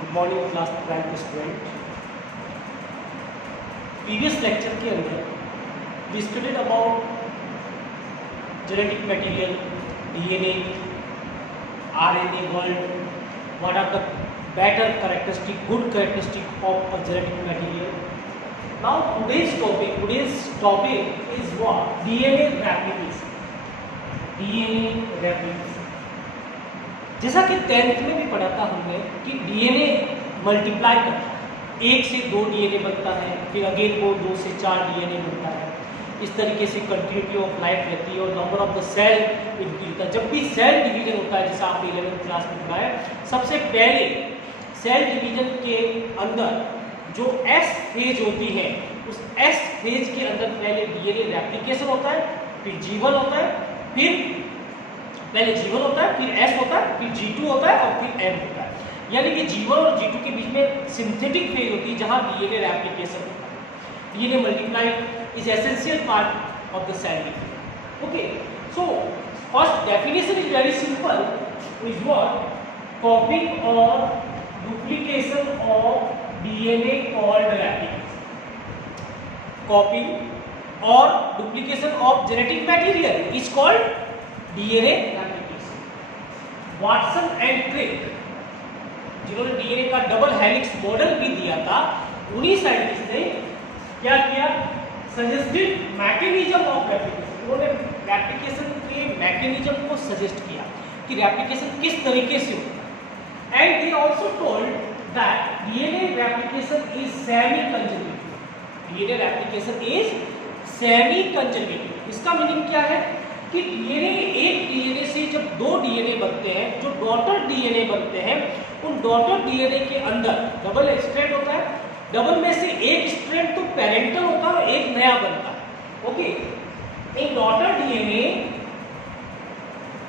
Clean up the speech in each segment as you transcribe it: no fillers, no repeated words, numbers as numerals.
Good morning class 12th student. Previous lecture के अंदर we studied about genetic material, DNA, RNA world, what are the better characteristic, good characteristic of a genetic material. Now today's topic is what? DNA replication. DNA replication. जैसा कि 10th में भी पढ़ा था हमने कि डीएनए मल्टीप्लाई करता है, 1 से 2 डीएनए बनता है, फिर अगेन वो 2 से 4 डीएनए बनता है। इस तरीके से कंटिन्यूटी ऑफ लाइफ रहती है और number of the cell increase होता है। जब भी सेल डिवीजन होता है, जैसा आपने 11th क्लास में पढ़ा है, सबसे पहले सेल डिवीजन के अंदर जो एस फेज होती है, उस एस फेज के अंदर पहले डीएनए रेप्लिकेशन होता है, फिर जी1 होता है, फिर पहले जी1 होता है, फिर एस होता है, फिर जी2 होता है और फिर एम होता है। यानी कि जी1 और जी2 के बीच में सिंथेटिक फेज होती है जहां डीएनए रेप्लिकेशन होता है। DNA multiply is essential part of the cell division. Okay, so first definition is very simple, is what? Copying और duplication of DNA called replication. Copying or duplication of genetic material is called DNA replication. Watson and Crick, जिन्होंने DNA का double helix model भी दिया था, उन्हीं scientist ने क्या किया? Suggested mechanism of replication. उन्होंने रेप्लिकेशन के मैकेनिज्म को सजेस्ट किया कि रेप्लिकेशन किस तरीके से होता है। And they also told that DNA replication is semi-conservative. DNA replication is semi-conservative. इसका मीनिंग क्या है कि एक डीएनए से जब 2 डीएनए बनते हैं, जो डॉटर डीएनए बनते हैं, उन डॉटर डीएनए के अंदर डबल स्ट्रैंड होता है। डबल में से एक स्ट्रैंड तो पेरेंटल होता है और एक नया बनता है। Okay, in daughter DNA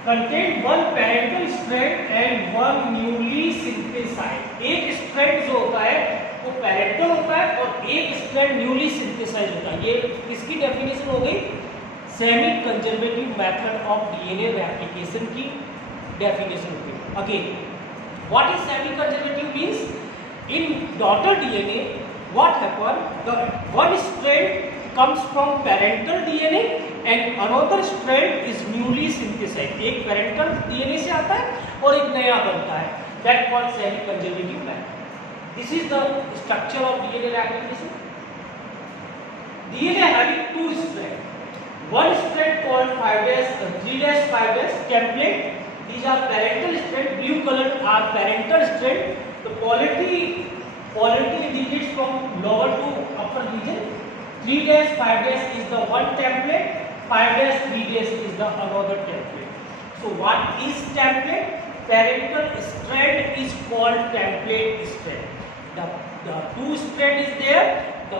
contain one parental strand and one newly synthesized. एक स्ट्रैंड जो होता है वो पेरेंटल होता है और एक स्ट्रैंड न्यूली सिंथेसाइज होता है। ये इसकी डेफिनेशन हो गई semi conservative method of DNA replication की डेफिनेशन हो गई। Again, what is semi conservative means? In daughter DNA what happen, the one strand comes from parental DNA and another strand is newly synthesized. एक parental DNA से आता है और एक नया बनता है। That called semi-conservative method. This is the structure of DNA replication. DNA having 2 strands. One strand called 3'5' template. These are parental strand. Blue colored are parental strand. The polarity indicates from lower to upper region. 3'5' is the one template, 5'3' is the another template. So what is template? Parental strand is called template strand. The 2 strand is there. The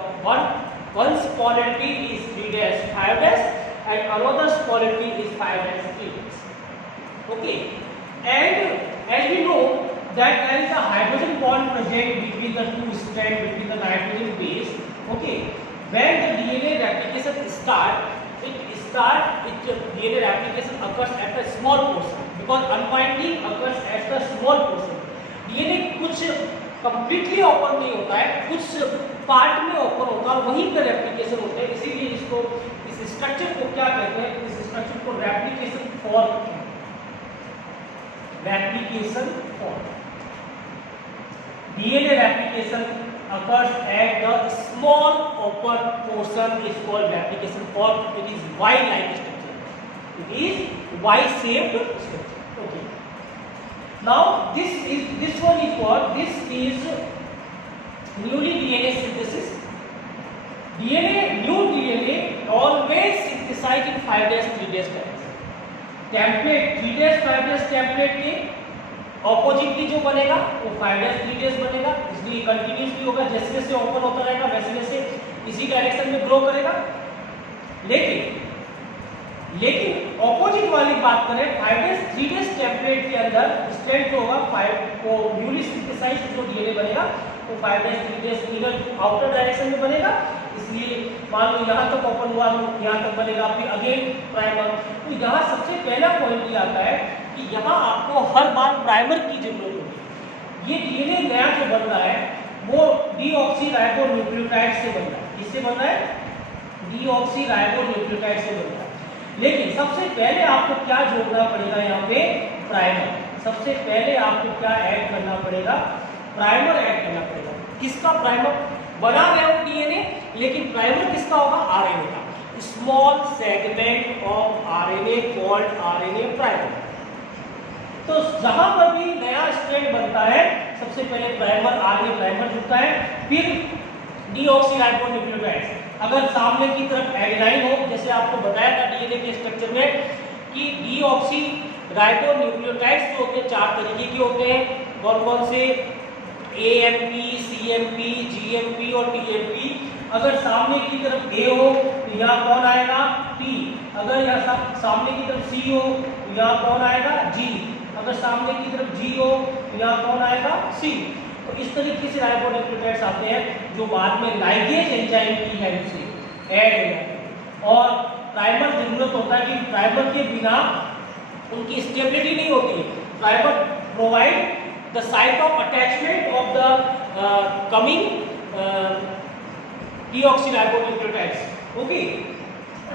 one's polarity is 3'5' and another's polarity is 5'3'. Okay, and as we know that there is a hydrogen bond present between the 2 strands, between the nitrogen base. Okay. When the DNA replication DNA replication occurs at a small portion because unwinding occurs at a small portion. DNA कुछ completely open नहीं होता है, कुछ part में open होता है और वहीं पे रेप्लिकेशन होता है। इसीलिए इसको, इस स्ट्रक्चर को क्या कहते हैं? इस स्ट्रक्चर को replication fork. Replication fork, DNA replication occurs at the small open portion is called replication fork. It is Y-like structure. It is Y-shaped structure. Okay. Now this one is what? This is newly DNA synthesis. New DNA always synthesized in 5'3' times. Template 3'5' template के oppositely जो बनेगा वो 5'3' बनेगा, इसलिए continuously होगा। जैसे जैसे open होता रहेगा वैसे वैसे इसी डायरेक्शन में ग्रो करेगा। लेकिन ऑपोजिट वाली बात करें, 5'3' टेम्पलेट के अंदर स्ट्रैंड जो होगा 5 को न्यूली सिंथेसाइज्ड जो डीएनए बनेगा वो 5'3' इधर आउटर डायरेक्शन में बनेगा। इसलिए मान लो यहाँ तक ओपन हुआ तो यहाँ तक बनेगा, फिर अगेन प्राइमर। तो यहाँ सबसे पहला पॉइंट ये आता है कि यहाँ आपको हर बार प्राइमर की जरूरत होगी। ये डीएनए नया जो बन रहा है वो डीऑक्सीराइबोन्यूक्लियोटाइड से बन रहा है। किससे बन रहा है? डीऑक्सीराइबोन्यूक्लियोटाइड से बन रहा है। लेकिन सबसे पहले आपको क्या जोड़ना पड़ेगा यहाँ पे? प्राइमर। सबसे पहले आपको क्या ऐड करना पड़ेगा? प्राइमर ऐड करना पड़ेगा। किसका प्राइमर? बना गया वो डीएनए, लेकिन प्राइमर किसका होगा? आरएनए का। Small segment of RNA called RNA primer. तो जहां पर भी नया स्ट्रैंड बनता है सबसे पहले प्राइमर, आरएनए प्राइमर जुड़ता है, फिर डीऑक्सीराइबोन्यूक्लियोटाइड्स। अगर सामने की तरफ एडेनाइन हो, जैसे आपको बताया था डीएनए के स्ट्रक्चर में कि डीऑक्सीराइबोन्यूक्लियोटाइड्स जो होते हैं 4 तरीके के होते हैं। कौन कौन से? एएमपी, सीएमपी, जीएमपी और टीएमपी। अगर सामने की तरफ ए हो तो यहाँ कौन आएगा? पी। अगर यहाँ सामने की तरफ सी हो तो यहाँ कौन आएगा? जी। अगर सामने की तरफ जी हो तो यहाँ कौन आएगा? सी। तो इस तरीके से राइबोन्यूक्लियोटाइड्स आते हैं जो बाद में लाइगेज एंजाइम की हेल्प से ऐड हो जाते हैं। और प्राइमर जरूरत होता है कि प्राइमर के बिना उनकी स्टेबिलिटी नहीं होती। Primer provide the site of attachment of the coming deoxyribonucleotides. Okay,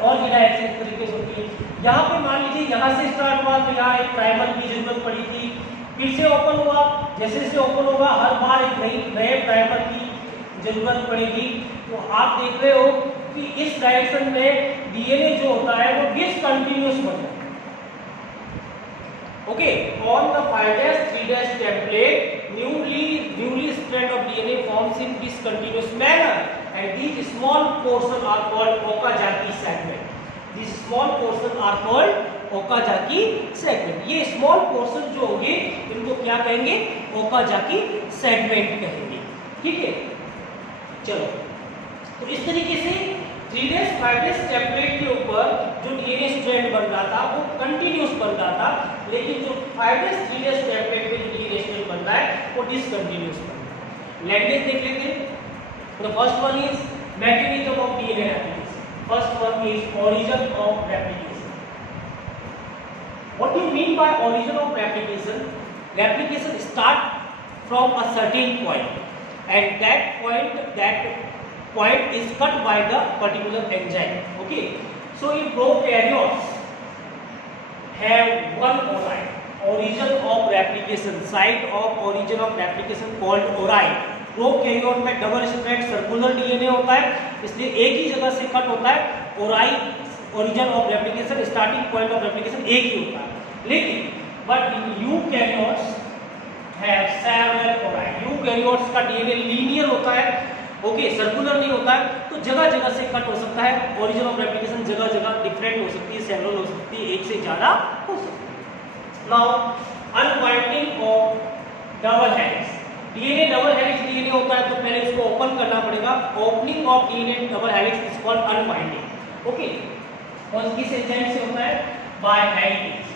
और रिएक्शन इस तरीके से होती है। यहाँ पे मान लीजिए यहाँ से स्टार्ट हुआ तो यहाँ एक प्राइमर की जरूरत पड़ी थी, फिर से ओपन हुआ, जैसे जैसे ओपन होगा हर बार एक नए प्राइमर की जरूरत पड़ेगी। तो आप देख रहे हो कि इस डायरेक्शन में डीएनए जो होता है वो डिसकंटिन्यूअस बन जाता है। Okay, on the 5'3' template newly strand of DNA forms in discontinuous manner and these small portions are called Okazaki segment. These small portions are called Okazaki segment. ये small portion जो होंगे इनको क्या कहेंगे? Okazaki segment कहेंगे। ठीक है, चलो तो इस तरीके से 3' 5' टेम्पलेट के ऊपर जो डीएनए स्ट्रैंड बन रहा था वो कंटिन्यूअस बन रहा था, लेकिन जो 5' 3' टेम्पलेट पे जो डीएनए स्ट्रैंड बन रहा है वो डिसकंटिन्यूअस बन रहा है। लैंग्वेज देख लेते हैं। The first one is mechanism of DNA replication. First one is origin of replication. What do you mean by origin of replication? Replication start from a certain point and that point is cut by the particular enzyme. Okay, so in prokaryotes have one ori, origin of replication, site of origin of replication called ori. Prokaryote में double strand circular DNA होता है, इसलिए एक ही जगह से cut होता है। Ori origin of replication, starting point of replication एक ही होता है। लेकिन but in eukaryotes have several ori. Eukaryotes का डीएनए लीनियर होता है, ओके, सर्कुलर नहीं होता है, तो जगह जगह से कट हो सकता है। ओरिजिन ऑफ रेप्लिकेशन जगह जगह डिफरेंट हो सकती है, सेवरल हो सकती है, एक से ज्यादा हो सकती है। Now unwinding of double helix. DNA double helix DNA होता है तो पहले इसको ओपन करना पड़ेगा। Opening of DNA double helix is called unwinding. Okay, और किस एंजाइम से होता है? By helicase.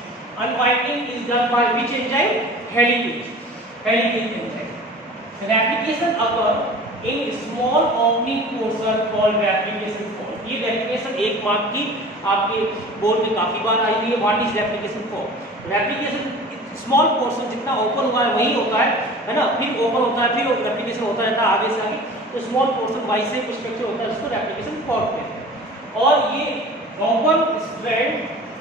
Unwinding is done by which enzyme? Helicase. Helicase enzyme. Replication occur in small opening portion called replication form. ये replication एक mark की आपके board में काफी बार आई हुई है। What is replication form? Replication small portion जितना ओपन हुआ है वही होता है ना, फिर ओपन होता है, फिर रेप्लिकेशन होता रहता है आगे से आगे। तो स्मॉल पोर्शन वाई से स्ट्रक्चर होता है, उसको रेप्लिकेशन फॉर्म कहते हैं। और ये open strand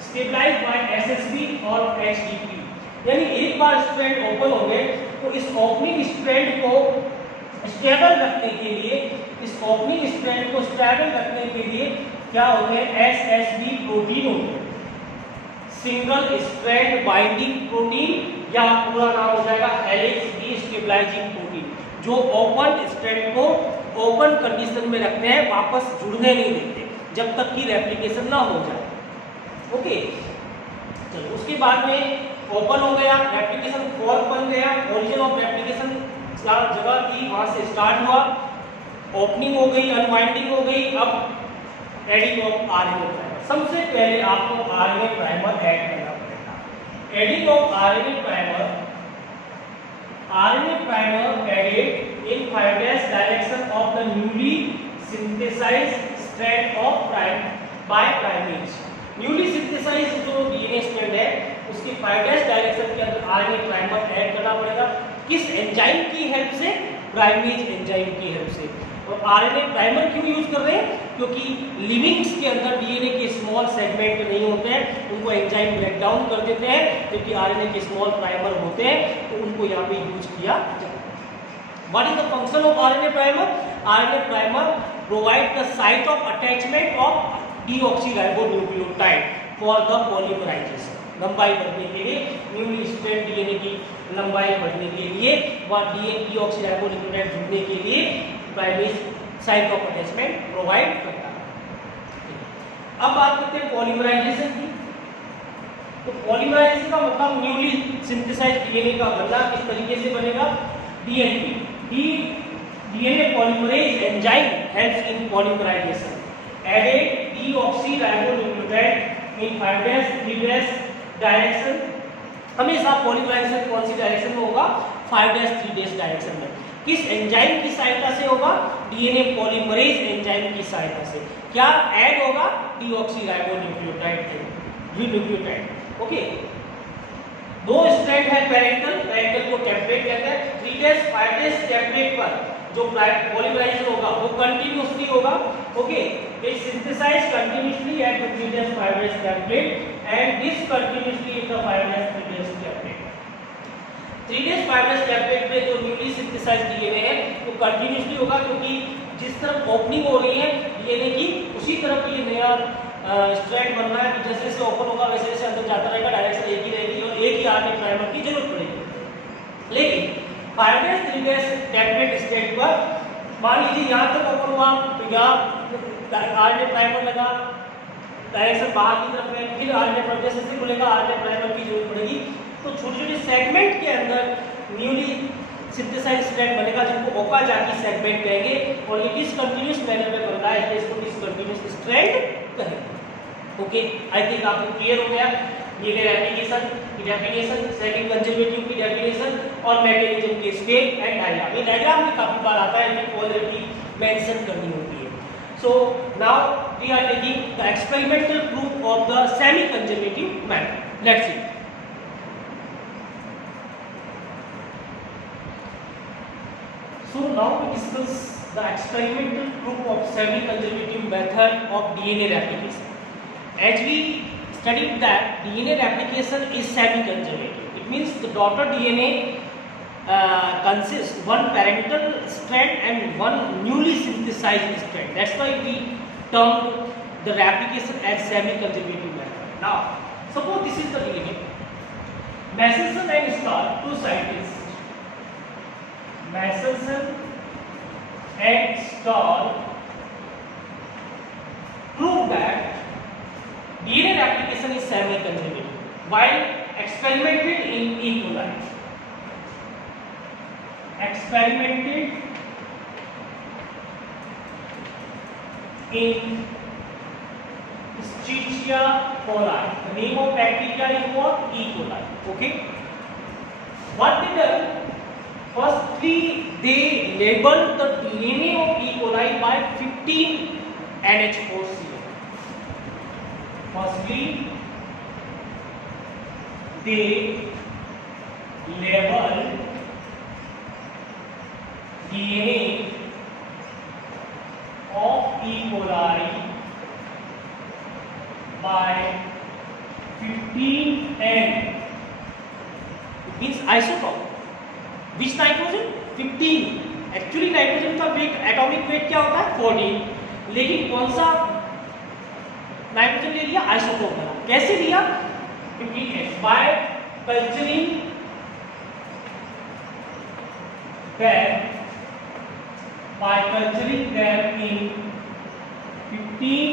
stabilized by SSB और एचडीपी, यानी एक बार स्ट्रैंड ओपन हो गए तो इस ओपनिंग स्ट्रैंड को स्टेबल रखने के लिए, इस ओपनिंग स्ट्रैंड को स्टेबल रखने के लिए क्या होते हैं? एसएसबी प्रोटीन होते हैं, सिंगल स्ट्रैंड बाइंडिंग प्रोटीन, या पूरा नाम हो जाएगा हेलिक्स डिस्टेबलाइजिंग प्रोटीन, जो ओपन स्ट्रैंड को ओपन कंडीशन में रखते हैं, वापस जुड़ने नहीं देते जब तक कि रेप्लिकेशन ना हो जाए। ओके, चलो उसके बाद में ओपन हो गया, रेप्लिकेशन फॉर्म बन गया, ओरिजिन ऑफ रेप्लिकेशन जगह थी वहां से स्टार्ट हुआ, ओपनिंग हो गई, अनवाइंडिंग हो गई, अब एडिंग ऑफ आरएनए प्राइमर। सबसे पहले आपको आरएनए प्राइमर ऐड करना पड़ेगा। Adding of RNA primer added in 5' direction of the newly synthesized strand of by primase. Newly synthesized जो डीएनए स्ट्रैंड है उसकी 5' डायरेक्शन के अंदर आरएनए प्राइमर ऐड करना पड़ेगा। किस एंजाइम की हेल्प से? प्राइमेज एंजाइम की हेल्प से। और आरएनए प्राइमर क्यों यूज कर रहे हैं? क्योंकि लिविंग्स के अंदर डीएनए के स्मॉल सेगमेंट नहीं होते हैं, उनको एंजाइम ब्रेक डाउन कर देते हैं, क्योंकि आरएनए के स्मॉल प्राइमर होते हैं, तो उनको यहाँ पे यूज किया जाता है। What is the function of RNA primer? RNA primer provide the site of attachment of deoxyribonucleotide for the polymerization. लंबाई बढ़ने के लिए, न्यूली स्ट्रैंड डीएनए की लंबाई बढ़ने के लिए, वह डीऑक्सीराइबोन्यूक्लियोटाइड जुड़ने के लिए primase site of attachment provide करता है। अब बात करते हैं पॉलीमराइजेशन की। तो पॉलीमराइजेशन का मतलब न्यूली सिंथेसाइज्ड डीएनए का बनना किस तरीके से बनेगा? DNA polymerase enzyme helps in polymerization. Added deoxyribonucleotide in 5'3' direction. हमेशा पॉलीमराइजेशन कौन सी डायरेक्शन में होगा? 5'3' डायरेक्शन में। किस एंजाइम की सहायता से होगा? डीएनए पॉलीमरेज एंजाइम की सहायता से। क्या ऐड होगा? Deoxyribonucleotide nucleotide. ओके, दो स्ट्रैंड है पैरेंटल को टेम्पलेट कहते हैं। 3' 5' टेम्पलेट पर जो पॉलीमराइजेशन होगा वो कंटिन्यूअसली होगा। Okay, it synthesize continuously at the 3' 5' template and this continuously in the 5' 3' template. 3' 5' template पे जो न्यूली सिंथेसाइज डीएनए है वो कंटिन्यूअसली होगा, क्योंकि जिस तरफ ओपनिंग हो रही है डीएनए की उसी तरफ ये नया स्ट्रैंड बनना है। जैसे जैसे ओपन होगा वैसे वैसे अंदर जाता रहेगा, डायरेक्शन एक ही रहेगी और एक ही आरएनए प्राइमर की जरूरत पड़ेगी। लेकिन 5' 3' टेम्पलेट स्टेट पर मान लीजिए यहाँ तक ओपन हुआ तो यहाँ आरएनए प्राइमर लगा, डायरेक्शन बाहर की तरफ है, फिर आरएनए प्राइमर से खुलेगा, आरएनए प्राइमर की जरूरत पड़ेगी। तो छोटे छोटे सेगमेंट के अंदर न्यूली सिंथेसाइज्ड स्ट्रैंड बनेगा जिनको ओकाजाकी सेगमेंट कहेंगे, और ये डिसकंटिन्यूअस मैनर में बनता है, इसलिए इसको डिसकंटिन्यूअस स्ट्रैंड कहेंगे। ओके, आई थिंक आपको क्लियर हो गया ये एप्लीकेशन की डेफिनेशन, सेकंड कंजर्वेटिव की डेफिनेशन और मैकेनिज्म के स्टेट एंड डायग्राम। ये डायग्राम भी काफी बार आता है, लेकिन ऑलरेडी मेंशन करनी होती है। So now we are taking the experimental proof of the semi conservative method. Let's see. So now we discuss the experimental proof of semi-conservative method of DNA replication. As we studied that DNA replication is semi-conservative. It means the daughter DNA consists one parental strand and one newly synthesized strand. That's why we term the replication as semi-conservative method. Now, suppose this is the DNA. Messelson and Starr, two scientists. Messelson and Starr proved that DNA replication is semi-conservative while experimented in E. coli. Experimented in Escherichia coli. The name of bacteria is what? E. coli. Okay. What they done? Firstly, they labeled the DNA of E. coli by 15 NH4Cl. Firstly, they labeled DNA of E. coli by 15 N. It means isotope. Which nitrogen? 15. Actually nitrogen का wait, atomic weight क्या होता है? 14। लेकिन कौन सा nitrogen ले लिया? Isotope बना। कैसे लिया? 15 by culturing them in 15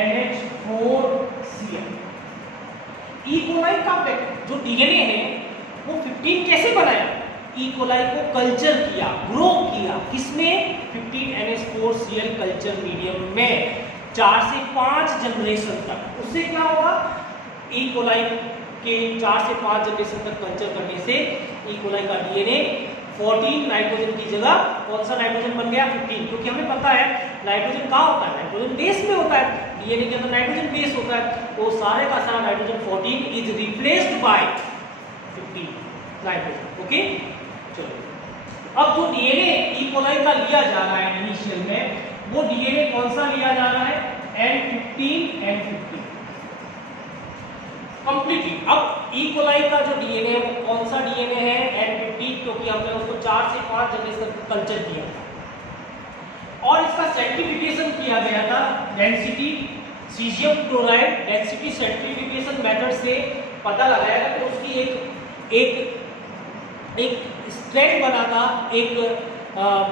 NH4Cl. E coli का जो डीएनए है वो 15 कैसे बनाया? ई कोलाई को कल्चर किया, ग्रो किया, किसमें? 15 NH4Cl कल्चर मीडियम में 4 से 5 जनरेशन तक। उससे क्या होगा? ई कोलाई के 4 से 5 जनरेशन तक कल्चर करने से ई कोलाई का डीएनए 14 नाइट्रोजन की जगह कौन सा नाइट्रोजन बन गया? 15। क्योंकि हमें पता है नाइट्रोजन कहाँ होता है? नाइट्रोजन बेस में होता है, डीएनए के अंदर नाइट्रोजन बेस होता है, तो सारे का सारा nitrogen 14 is replaced by 15 nitrogen. Okay, चलो अब जो डीएनए ई कोलाई का लिया जा रहा है इनिशियल में, वो डीएनए कौन सा लिया जा रहा है? N15 completely. अब ई कोलाई का जो डीएनए है वो कौन सा डीएनए है? N15, क्योंकि हमने उसको 4 से 5 जनरेशन तक कल्चर किया था और इसका सर्टिफिकेशन किया गया था density caesium chloride density certification method से पता लगाया था। तो उसकी एक स्ट्रेंथ बना था, एक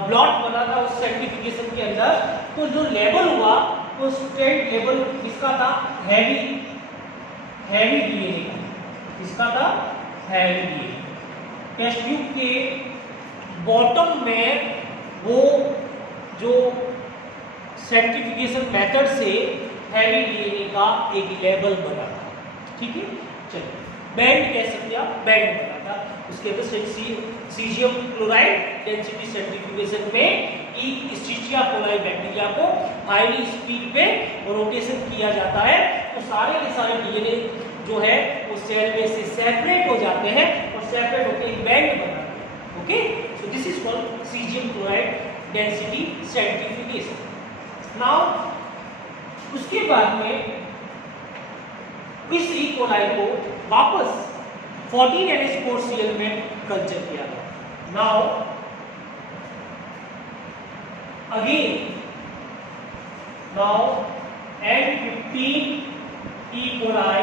ब्लॉट बना था उस सर्टिफिकेशन के अंदर। तो जो लेवल हुआ वो स्ट्रेंथ लेवल किसका था? हैवी डीएनए का। किसका था? Heavy DNA. टेस्ट ट्यूब के बॉटम में वो जो सर्टिफिकेशन मेथड से हैवी डीएनए का एक लेवल बना था। ठीक है, चलिए बैंड कह सकते हैं आप, बैंड बना था। उसके बाद सीजियम क्लोराइड डेंसिटी सर्टिफिकेशन में इस्चिचिया कोलाई बैक्टीरिया को हाईली स्पीड पे रोटेशन किया जाता है। तो सारे के सारे डीएनए जो है वो सेल में से सेपरेट हो जाते हैं और सेपरेट होकर एक बैंड बनाते हैं। Okay, so this is called caesium chloride density certification. Now उसके बाद में इस ई कोलाई को वापस 14NH4Cl में कल्चर किया गया। Now again N15 E. coli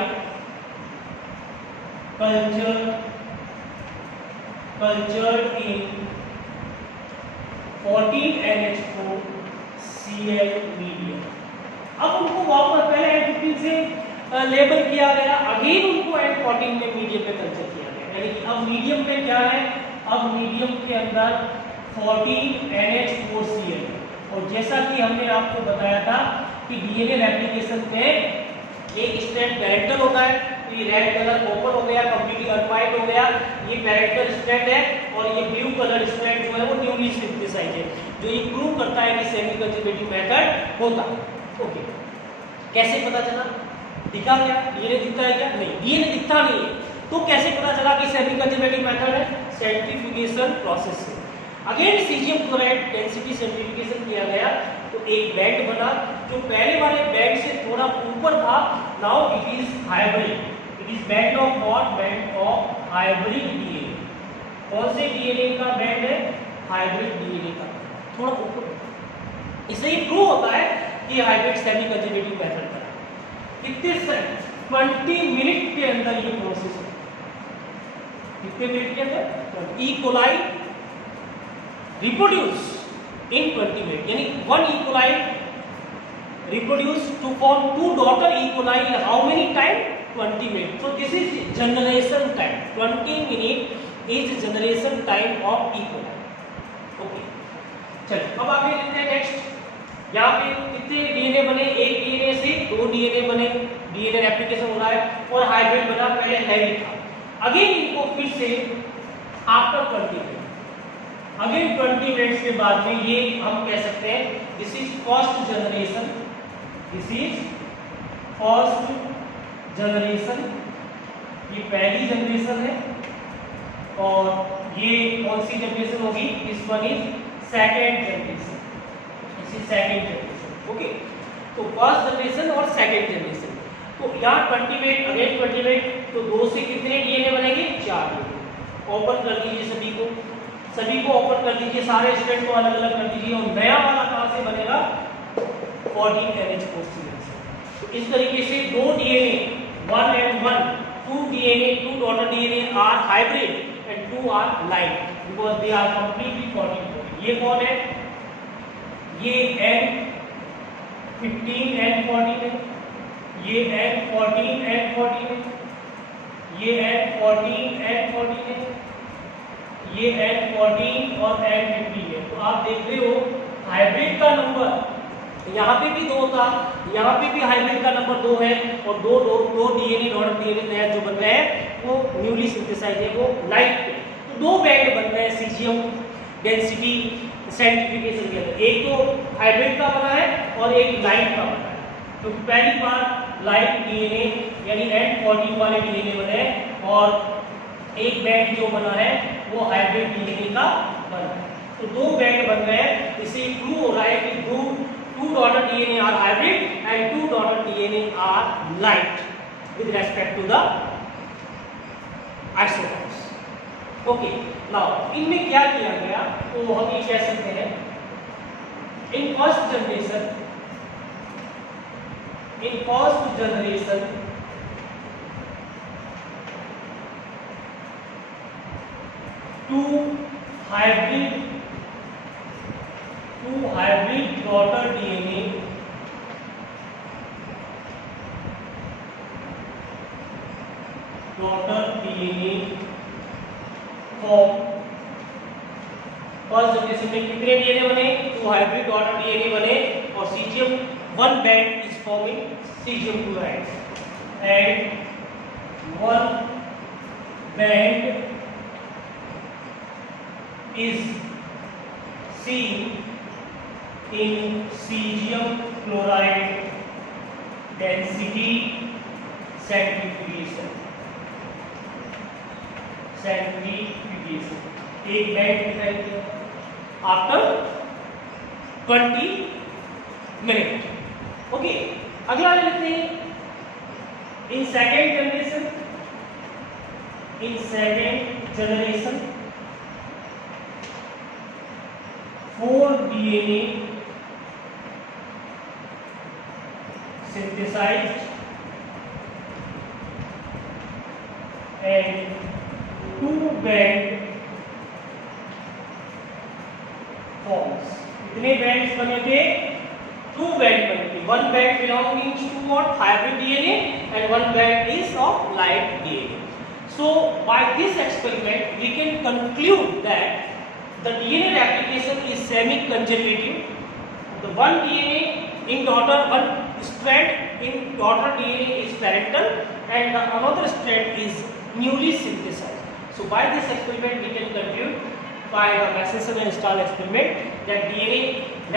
cultured in 14NH4Cl medium। अब उनको वापस पहले N15 से लेबल किया गया, अगेन उनको N14 में मीडियम में कल्चर किया गया। यानी कि अब मीडियम में क्या है? अब मीडियम के अंदर 14NH4Cl। और जैसा कि हमने आपको बताया था कि डीएनए रेप्लिकेशन में एक स्ट्रैंड पैरेंटल होता है, तो ये रेड कलर ओपन हो गया, कंप्लीटली अनवाइड हो गया, ये पैरेंटल स्ट्रैंड है। और ये ब्लू कलर स्ट्रैंड जो है वो न्यूली सिंथेसाइज्ड है, जो ये प्रूव करता है कि सेमी कंजर्वेटिव मेथड होता है। ओके, कैसे पता चला? दिखा क्या? डीएनए दिखता है क्या? नहीं, डीएनए दिखता नहीं है। तो कैसे पता चला कि सेमी कंजर्वेटिव मेथड है? सर्टिफिकेशन प्रोसेस से। Again caesium chloride density certification किया गया, तो एक बैंड बना जो पहले वाले बैंड से थोड़ा ऊपर था। Now it is hybrid. It is band of what? Band of hybrid DNA. कौन से डीएनए का बैंड है? हाइब्रिड डीएनए का, थोड़ा ऊपर। इससे ये प्रूव होता है कि हाइब्रिड सेमी कंजर्वेटिव मेथड है। कितने 20 मिनट के अंदर ये प्रोसेस है। कितने मिनट के अंदर? E coli reproduce in 20 minutes, यानी 1 E. coli reproduce to form 2 daughter E. coli in how many time? 20 minutes. So this is generation time. 20 minutes is generation time of E. coli. Okay. चलिए अब आगे लेते हैं next. यहाँ पे कितने DNA बने? एक डीएनए से 2 डीएनए बने, डीएनए रेप्लिकेशन हो रहा है और हाइब्रिड बना, पहले हैवी था। अगेन इनको फिर से आफ्टर 20 मिनट, अगेन 20 मिनट्स के बाद में ये हम कह सकते हैं this is first generation. This is first generation, ये पहली जनरेशन है। और ये कौन सी जनरेशन होगी? This one is second generation. This is second generation. Okay, तो फर्स्ट जनरेशन और सेकेंड जनरेशन। तो यहाँ 20 मिनट, अगेन 20 मिनट, तो 2 से कितने डीएनए बनेंगे? 4 डीएनए। ओपन कर दीजिए सभी को ओपन कर दीजिए, सारे स्ट्रैंड को अलग अलग कर दीजिए। और नया वाला कहां से बनेगा? 14NH4Cl। तो इस तरीके से 2 DNA 1 and 1, 2 DNA 2 daughter DNA are hybrid and 2 are light because they are completely 14। ये कौन है? ये N15 N14 है, ये N14 N14 है, ये N14 N14 है, ये N14 और N15 है। तो आप देख रहे हो हाइब्रिड का नंबर यहाँ पे भी 2 था, यहाँ पे भी हाइब्रिड का नंबर 2 है। और दो डीएनए डॉटर डीएनए नया जो बन रहे हैं वो न्यूली सिंथेसाइज्ड है, वो लाइट पे। तो 2 बैंड बन रहे हैं सीजियम डेंसिटी सर्टिफिकेशन के अंदर। एक तो हाइब्रिड का बना है और एक लाइट का बना है। तो पहली बार लाइट डीएनए यानी N14 वाले डीएनए बने और एक बैंड जो बना है वो हाइब्रिड डीएनए का तो दो बैंड बन गए, इसे प्रूव हो रहा है कि two daughter DNA are hybrid and two daughter DNA are light with respect to the isotopes. Okay, now इनमें क्या किया गया, तो हम ये कह सकते हैं in first generation two hybrid daughter DNA form. First generation में कितने डीएनए बने, टू हाइब्रिड डॉटर डीएनए बने, और caesium one band is forming caesium chloride and one band is seen in cesium chloride density centrifugation। एक band दिखाई दिया after 20 minute. Okay, अगला लिखते हैं in second generation 4 DNA synthesized and 2 band forms। कितने bands बने थे, 2 बैंड बने थे। 1 band belongs to what, hybrid DNA, and 1 band is of light DNA। So by this experiment we can conclude that the DNA replication is semi-conservative. The one DNA in daughter, one strand in daughter DNA is parental, and the another strand is newly synthesized. So by this experiment we can conclude by the Matheson and Stahl experiment that DNA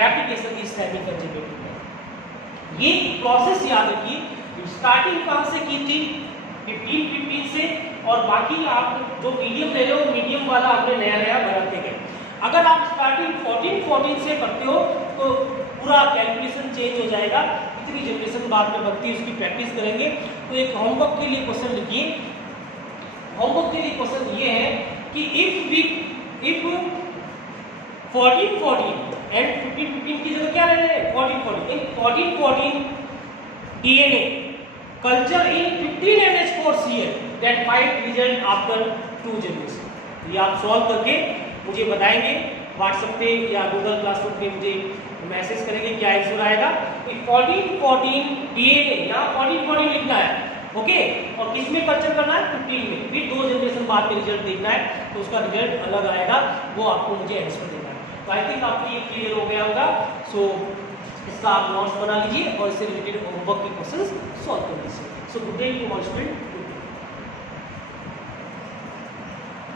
replication is semi-conservative। ये process याद रखिए, starting कहाँ से की थी, 15 से, और बाकी आप जो मीडियम ले रहे हो मीडियम वाला आपने नया बनाते गए। अगर आप स्टार्टिंग 14 से करते हो तो पूरा कैलकुलेशन चेंज हो जाएगा। इतनी जनरेशन बाद में बनती है, उसकी प्रैक्टिस करेंगे। तो एक होमवर्क के लिए क्वेश्चन लिखिए। होमवर्क के लिए क्वेश्चन ये है कि इफ 14 एंड 15 की जगह क्या रहने हैं, 14 इन 14 DNA culture in 15 NH4Cl that find result after 2 generation. ये आप सॉल्व करके मुझे बताएंगे व्हाट्सएप पे या गूगल क्लासरूम पे, मुझे मैसेज करेंगे क्या आंसर आएगा। 14 डीएनए यहाँ 14 लिखना है, ओके, और किसमें कल्चर करना है, 15 में। फिर 2 जनरेशन बाद में रिजल्ट देखना है, तो उसका रिजल्ट अलग आएगा, वो आपको मुझे आंसर देना है। तो आई थिंक आपको ये क्लियर हो गया होगा। सो इसका आप नोट्स बना लीजिए और इससे रिलेटेड होमवर्क के क्वेश्चन सॉल्व कर लीजिए। So good day to all student.